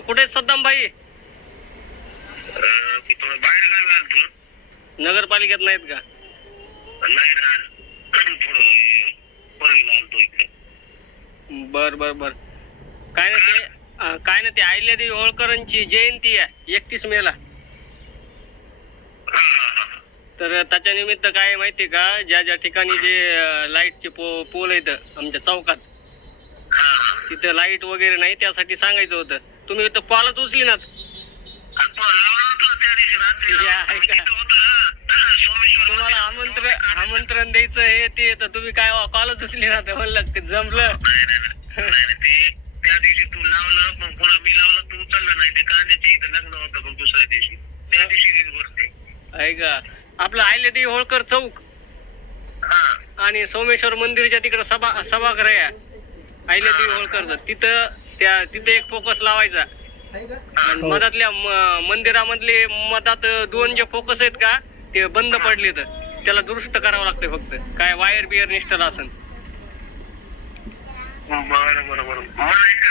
कुठे सद्दाम भाई? मी थोडं बाहेर गावी आलतो. नगरपालिकेत नाहीत का? नाही ना, थोडं परळीला आलतो इकडे. बर बर बर. काय ना ते काय ना ते अहिल्यादेवी होळकरांची जयंती आहे 31 मेला. हा हा हा तर त्याच्या निमित्त काय माहिती का, ज्या ज्या ठिकाणी जे लाईटचे पोल आहेत आमच्या चौकात, हा हा. तिथे लाईट वगैरे नाही, त्यासाठी सांगायचं होतं. तुम्ही तर कॉलच उचली ना. आणि तुला लावलं होतं त्या दिवशी रात्री या, लावलं. ऐका. तिथं होतं सोमेश्वर तुम्हाला आमंत्रण द्यायचं हे ते, तर तुम्ही काय कॉलच उचली ना. तर म्हणलं जमलं. नाही नाही नाही नाही, ते त्या दिवशी तू लावलं, मग पुन्हा मी लावलं, तू उचललं नाही. ते कांद्याच्या इथं लग्न होतं मग दुसऱ्या दिवशी, त्या दिवशी रील भरते. ऐका, आपलं अहिल्यादेवी होळकर चौक हा आणि सोमेश्वर मंदिरच्या तिकडे सभागृह आहे अहिल्यादेवी होळकरचं. तिथे एक फोकस लावायचा. आणि मधातल्या मंदिरामधले मधात 2 जे फोकस आहेत का, ते बंद पडले, तर त्याला दुरुस्त करावं लागतंय. फक्त काय वायर बियर निष्ठल असन. बरं बरं बरं. मला एक